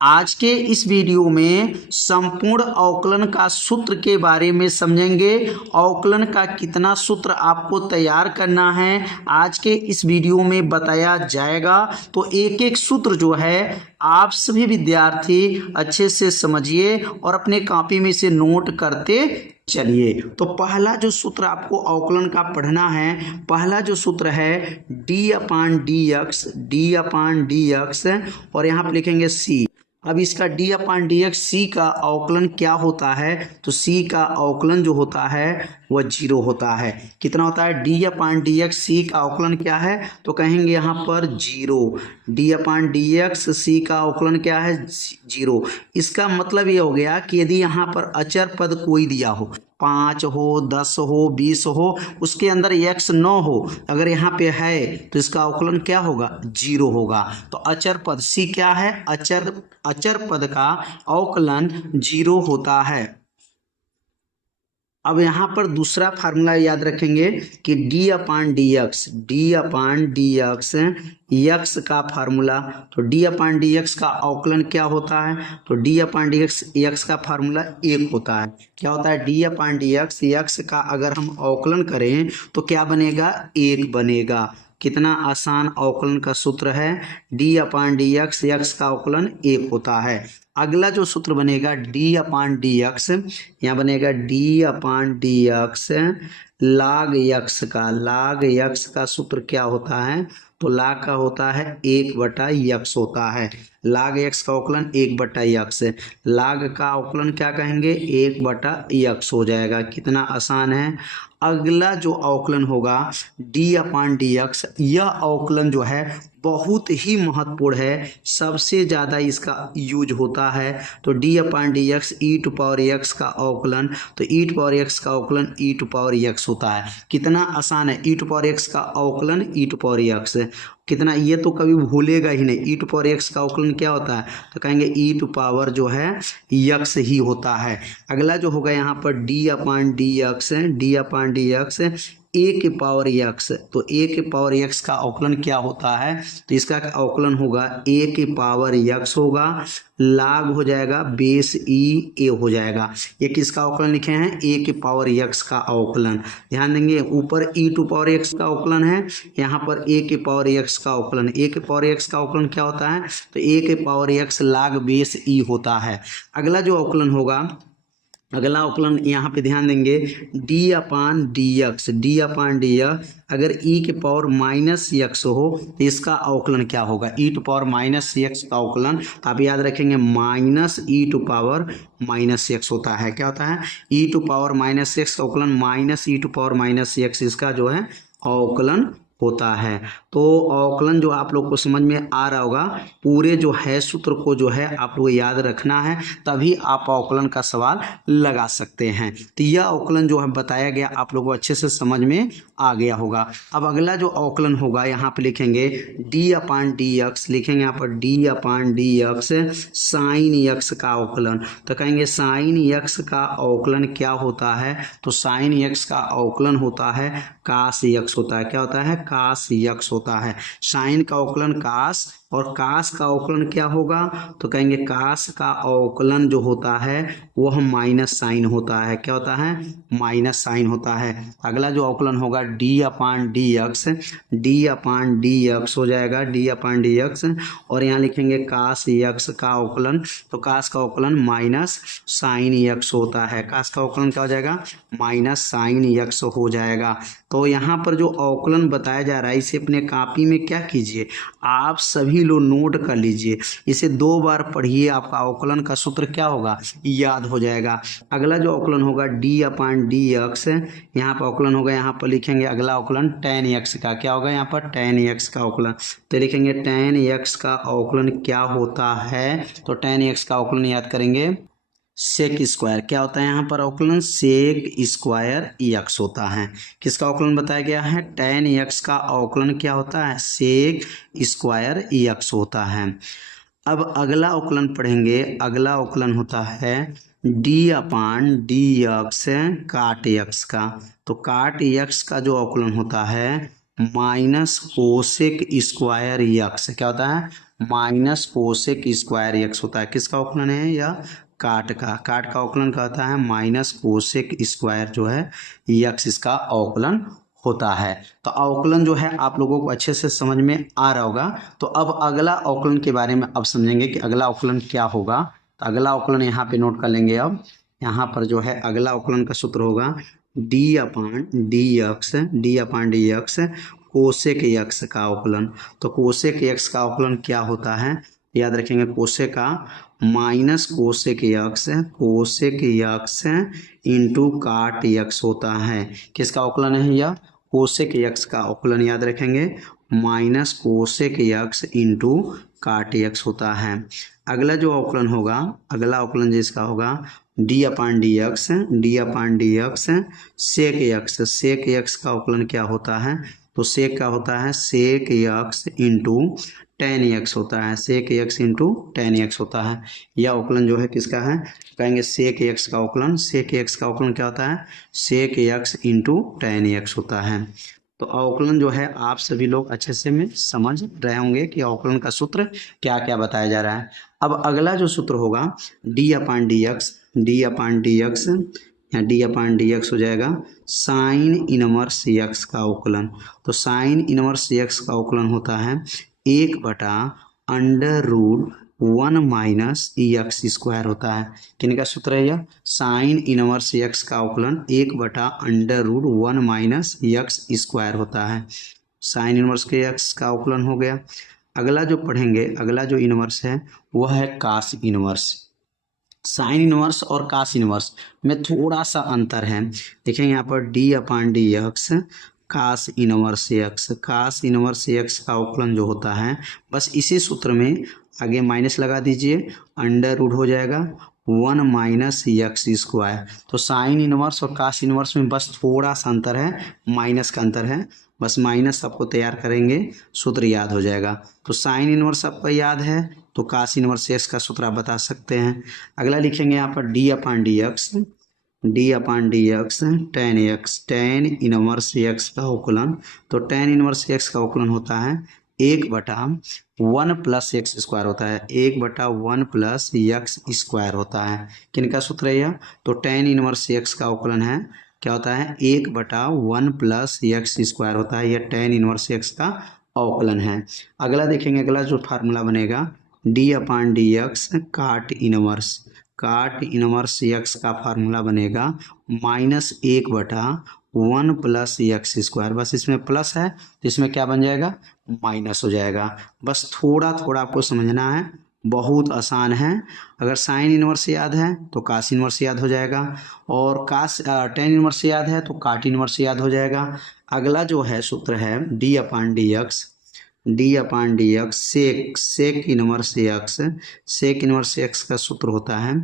आज के इस वीडियो में संपूर्ण अवकलन का सूत्र के बारे में समझेंगे। अवकलन का कितना सूत्र आपको तैयार करना है आज के इस वीडियो में बताया जाएगा। तो एक एक सूत्र जो है आप सभी विद्यार्थी अच्छे से समझिए और अपने कॉपी में से नोट करते चलिए। तो पहला जो सूत्र आपको अवकलन का पढ़ना है, पहला जो सूत्र है डी अपान डी एक्स और यहाँ पे लिखेंगे सी। अब इसका d/dx c का अवकलन क्या होता है? तो c का अवकलन जो होता है वह 0 होता है। कितना होता है? d/dx c का अवकलन क्या है? तो कहेंगे यहाँ पर 0। d/dx c का अवकलन क्या है? 0। इसका मतलब ये हो गया कि यदि यहाँ पर अचर पद कोई दिया हो, 5 हो, 10 हो, 20 हो, उसके अंदर x न हो, अगर यहाँ पे है तो इसका अवकलन क्या होगा? 0 होगा। तो अचर पद c क्या है? अचर पद का अवकलन 0 होता है। अब यहाँ पर दूसरा फार्मूला याद रखेंगे कि d/dx x का फार्मूला। तो d/dx का अवकलन क्या होता है? तो d/dx x का फार्मूला 1 होता है। क्या होता है? d/dx x का अगर हम अवकलन करें तो क्या बनेगा? 1 बनेगा। कितना आसान अवकलन का सूत्र है। d/dx x का अवकलन 1 होता है। अगला जो सूत्र बनेगा d/dx, यहाँ बनेगा d/dx log x का सूत्र क्या होता है? तो log का होता है 1/x होता है। log x का अवकलन 1/x, log का अवकलन क्या कहेंगे? 1/x हो जाएगा। कितना आसान है। अगला जो अवकलन होगा d/dx, यह अवकलन जो है बहुत ही महत्वपूर्ण है, सबसे ज़्यादा इसका यूज होता है। तो d/dx e⁻x का अवकलन, तो e⁻x का अवकलन e⁻x होता है। कितना आसान है। e⁻x का अवकलन e⁻x, कितना, ये तो कभी भूलेगा ही नहीं। e⁻x का अवकलन क्या होता है? तो कहेंगे e⁻ जो है x ही होता है। अगला जो होगा यहाँ पर d/dx a⁻x, तो a⁻x का अवकलन क्या होता है? तो इसका अवकलन होगा a⁻x होगा, log हो जाएगा बेस a हो जाएगा। ये किसका अवकलन लिखे हैं? a⁻x का अवकलन। ध्यान देंगे, ऊपर e⁻x का अवकलन है, यहाँ पर a⁻x का अवकलन। a⁻x का अवकलन क्या होता है? तो a⁻x log बेस e होता है। अगला जो अवकलन होगा, अगला अवकलन यहाँ पे ध्यान देंगे d/dx अगर e⁻x हो तो इसका अवकलन क्या होगा? e⁻x का अवकलन तो आप याद रखेंगे -e⁻x होता है। क्या होता है? e⁻x का अवकलन -e⁻x इसका जो है अवकलन होता है। तो अवकलन जो आप लोग को समझ में आ रहा होगा, पूरे जो है सूत्र को जो है आप लोग याद रखना है, तभी आप अवकलन का सवाल लगा सकते हैं। तो यह अवकलन जो है बताया गया आप लोगों को अच्छे से समझ में आ गया होगा। अब अगला जो अवकलन होगा यहाँ पे लिखेंगे d/dx, लिखेंगे यहाँ पर d/dx साइन x का अवकलन। तो कहेंगे साइन x का अवकलन क्या होता है? तो साइन x का अवकलन होता है cos x होता है। क्या होता है? cos x होता है। साइन का अवकलन cos और cos का अवकलन क्या होगा? तो कहेंगे cos का अवकलन जो होता है वह माइनस साइन होता है। क्या होता है? माइनस साइन होता है। अगला जो अवकलन होगा d/dx हो जाएगा d/dx और यहाँ लिखेंगे cos x का अवकलन। तो cos का अवकलन माइनस साइन x होता है। cos का अवकलन क्या हो जाएगा? माइनस साइन x हो जाएगा। तो यहाँ पर जो अवकलन बताया जा रहा है इसे अपने कॉपी में क्या कीजिए, आप सभी लोग नोट कर लीजिए। इसे 2 बार पढ़िए, आपका अवकलन का सूत्र क्या होगा? याद हो जाएगा। अगला जो अवकलन होगा d/dx, यहाँ पर अवकलन होगा, यहाँ पर लिखेंगे अगला अवकलन tan x का। क्या होगा? यहाँ पर tan x का अवकलन। तो लिखेंगे tan x का अवकलन क्या होता है? तो tan x का अवकलन याद करेंगे सेक स्क्वायर। क्या होता है यहाँ पर अवकलन? सेक स्क्वायर x होता है। किसका अवकलन बताया गया है? tan x का अवकलन क्या होता है? सेक स्क्वायर x होता है। अब अगला अवकलन पढ़ेंगे, अगला अवकलन होता है d/dx काट x का। तो काट x का जो अवकलन होता है माइनस कोसेक स्क्वायर x। क्या होता है? माइनस कोसेक स्क्वायर एक्स होता है। किसका अवकलन है? या काट का अवकलन कहता है माइनस कोसेक स्क्वायर जो है एक्स, इसका अवकलन होता है। तो अवकलन जो है आप लोगों को अच्छे से समझ में आ रहा होगा। तो अब अगला अवकलन के बारे में अब समझेंगे कि अगला अवकलन क्या होगा। तो अगला अवकलन यहाँ पे नोट कर लेंगे। अब यहाँ पर जो है अगला अवकलन का सूत्र होगा D upon d x cosec x का अवकलन। तो कोसेक एक्स का अवकलन क्या होता है? याद रखेंगे, कोसेक का माइनस कोसेक एक्स इंटू काट एक्स होता है। किसका अवकलन है? यह कोसेक एक्स का अवकलन याद रखेंगे, माइनस कोसेक एक्स इंटू काट एक्स होता है। अगला जो अवकलन होगा, अगला अवकलन जिसका होगा डी अपान डी एक्स सेक एक्स का अवकलन क्या होता है? तो सेक का होता है sec x into tan x होता है, sec x into tan x होता है। यह अवकलन जो है किसका है? कहेंगे सेक एक्स का अवकलन। सेक एक्स का अवकलन क्या होता है? Sec x into tan x होता है। तो अवकलन जो है आप सभी लोग अच्छे से में समझ रहे होंगे कि अवकलन का सूत्र क्या क्या बताया जा रहा है। अब अगला जो सूत्र होगा डी अपान डी एक्स या डी अपान डी एक्स हो जाएगा साइन इनवर्स एक्स का अवकलन। तो साइन इनवर्स एक्स का अवकलन होता है 1/√1 माइनस एक्स स्क्वायर होता है। किन का सूत्र है यह? साइन इनवर्स एक्स का अवकलन 1/√1 माइनस एक्स स्क्वायर होता है। साइन इनवर्स के एक्स का अवकलन हो गया। अगला जो पढ़ेंगे, अगला जो इनवर्स है वह है कास इनवर्स। साइन इनवर्स और कास इनवर्स में थोड़ा सा अंतर है। देखेंगे यहाँ पर डी अपान डी एक्स कास इनवर्स एक्स का अवकलन जो होता है बस इसी सूत्र में आगे माइनस लगा दीजिए, अंडर रूट हो जाएगा 1 माइनस एक्स स्क्वायर। तो साइन इनवर्स और कास इनवर्स में बस थोड़ा सा अंतर है, माइनस का अंतर है। बस माइनस आपको तैयार करेंगे, सूत्र याद हो जाएगा। तो साइन इनवर्स आपका याद है तो कास इनवर्स एक्स का सूत्र आप बता सकते हैं। अगला लिखेंगे यहाँ पर d upon d x tan inverse x का अवकलन। तो टेन इनवर्स एक्स का अवकलन होता है 1/1 प्लस एक्स स्क्वायर होता है, 1/1 प्लस एक्स स्क्वायर होता है। किनका सूत्र है यह? तो टेन इनवर्स एक्स का अवकलन है क्या होता है? 1/1 प्लस एक्स स्क्वायर होता है। यह टेन इनवर्स एक्स का अवकलन है। अगला देखेंगे, अगला जो फार्मूला बनेगा डी अपान डी एक्स काट इनवर्स एक्स का फार्मूला बनेगा -1/1 प्लस एक्स स्क्वायर। बस इसमें प्लस है तो इसमें क्या बन जाएगा? माइनस हो जाएगा। बस थोड़ा थोड़ा आपको समझना है, बहुत आसान है। अगर साइन इनवर्स याद है तो कास इनवर्स याद हो जाएगा, और टेन इनवर्स याद है तो काट इनवर्स याद हो जाएगा। अगला जो है सूत्र है d upon d x sec inverse x का सूत्र होता है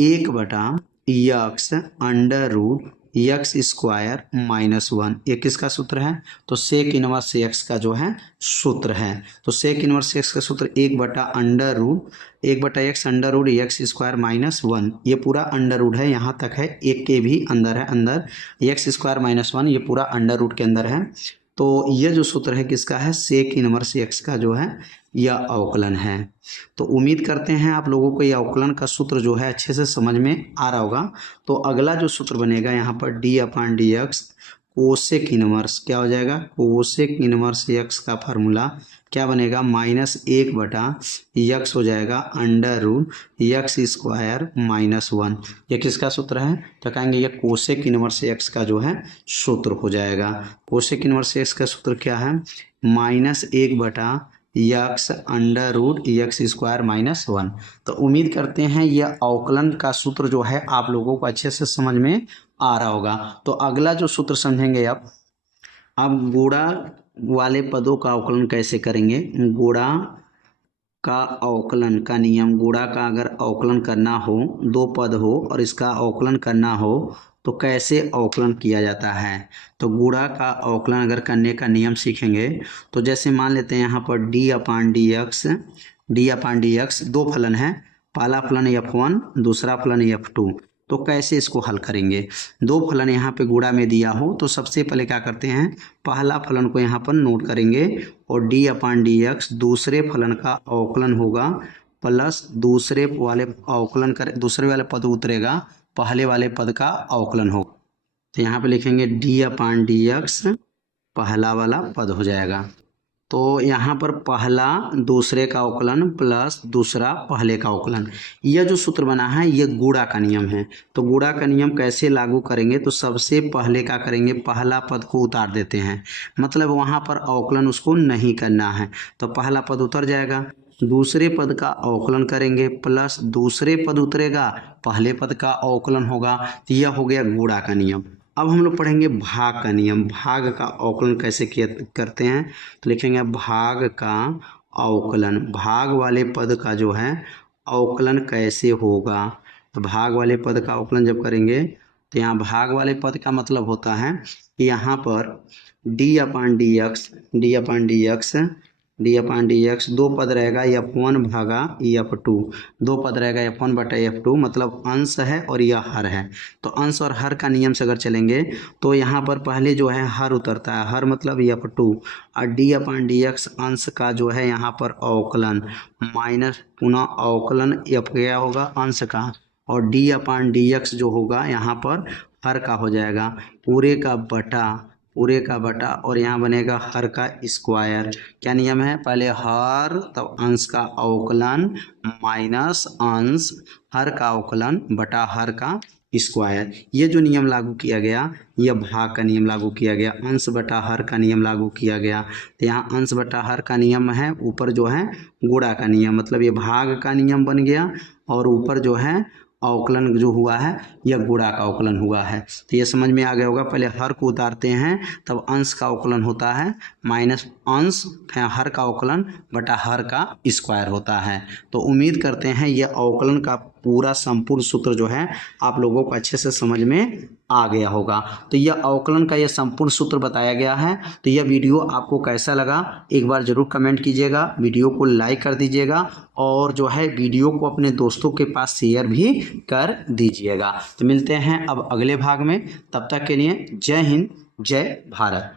1/x under root x square -1। ये किसका सूत्र है? तो सेक इनवर्स एक्स का जो है सूत्र है। तो सेक इनवर्स एक्स का सूत्र 1/x under root x square -1। ये पूरा अंडर रूट है, यहाँ तक है, एक के भी अंदर है, अंदर एक्स स्क्वायर -1 ये पूरा अंडर रूट के अंदर है। तो यह जो सूत्र है किसका है? सेक इनवर्स एक्स का जो है यह अवकलन है। तो उम्मीद करते हैं आप लोगों को यह अवकलन का सूत्र जो है अच्छे से समझ में आ रहा होगा। तो अगला जो सूत्र बनेगा यहाँ पर d upon d x cosec inverse, क्या हो जाएगा? कोसेक इनवर्स एक्स का फार्मूला क्या बनेगा? -1/x हो जाएगा अंडर रूट एक्स स्क्वायर -1। यह किसका सूत्र है? तो कहेंगे यह कोसेक इनवर्स एक्स का जो है सूत्र हो जाएगा। कोसेक इनवर्स एक्स का सूत्र क्या है? -1/x under root x square -1। तो उम्मीद करते हैं यह अवकलन का सूत्र जो है आप लोगों को अच्छे से समझ में आ रहा होगा। तो अगला जो सूत्र समझेंगे अब गुणा वाले पदों का अवकलन कैसे करेंगे। गुणा का अवकलन का नियम, गुणा का अगर अवकलन करना हो, दो पद हो और इसका अवकलन करना हो तो कैसे अवकलन किया जाता है। तो गुणा का अवकलन अगर करने का नियम सीखेंगे तो जैसे मान लेते हैं यहाँ पर डी अपान डी एक्स दो फलन है, पहला फलन f1 दूसरा फलन f2। तो कैसे इसको हल करेंगे। दो फलन यहाँ पे गुणा में दिया हो तो सबसे पहले क्या करते हैं, पहला फलन को यहाँ पर नोट करेंगे और डी अपान डी एक्स दूसरे फलन का अवकलन होगा प्लस दूसरे वाले पद उतरेगा, पहले वाले पद का अवकलन होगा। तो यहाँ पे लिखेंगे डी अपान डी एक्स पहला वाला पद हो जाएगा। तो यहाँ पर पहला दूसरे का अवकलन प्लस दूसरा पहले का अवकलन, यह जो सूत्र बना है ये गुणा का नियम है। तो गुणा का नियम कैसे लागू करेंगे, तो सबसे पहले क्या करेंगे, पहला पद को उतार देते हैं, मतलब वहाँ पर अवकलन उसको नहीं करना है। तो पहला पद उतर जाएगा, दूसरे पद का अवकलन करेंगे प्लस दूसरे पद उतरेगा, पहले पद का अवकलन होगा। तो यह हो गया गुणा का नियम। अब हम लोग पढ़ेंगे भाग का नियम। भाग का अवकलन कैसे करते हैं, तो लिखेंगे भाग का अवकलन, भाग वाले पद का जो है अवकलन कैसे होगा। तो भाग वाले पद का अवकलन जब करेंगे तो यहाँ भाग वाले पद का मतलब होता है कि यहाँ पर डी अपान डी एक्स दो पद रहेगा, F1 भागा F2, दो पद रहेगा F1 बटा F2, मतलब अंश है और यह हर है। तो अंश और हर का नियम से अगर चलेंगे तो यहाँ पर पहले जो है हर उतरता है, हर मतलब F2, और डी अपान डी एक्स अंश का जो है यहाँ पर अवकलन माइनस पुनः अवकलन F क्या होगा अंश का, और डी अपान डी एक्स जो होगा यहाँ पर हर का हो जाएगा, पूरे का बटा और यहाँ बनेगा हर का स्क्वायर। क्या नियम है, पहले हर तब अंश का अवकलन माइनस अंश हर का अवकलन बटा हर का स्क्वायर। ये जो नियम लागू किया गया यह भाग का नियम लागू किया गया, अंश बटा हर का नियम लागू किया गया। तो यहाँ अंश बटा हर का नियम है, ऊपर जो है गुणा का नियम, मतलब ये भाग का नियम बन गया और ऊपर जो है अवकलन जो हुआ है यह गुणा का अवकलन हुआ है। तो ये समझ में आ गया होगा, पहले हर को उतारते हैं तब अंश का अवकलन होता है माइनस अंश हर का अवकलन बटा हर का स्क्वायर होता है। तो उम्मीद करते हैं यह अवकलन का पूरा संपूर्ण सूत्र जो है आप लोगों को अच्छे से समझ में आ गया होगा। तो यह अवकलन का यह संपूर्ण सूत्र बताया गया है। तो यह वीडियो आपको कैसा लगा एक बार जरूर कमेंट कीजिएगा, वीडियो को लाइक कर दीजिएगा और जो है वीडियो को अपने दोस्तों के पास शेयर भी कर दीजिएगा। तो मिलते हैं अब अगले भाग में, तब तक के लिए जय हिंद जय भारत।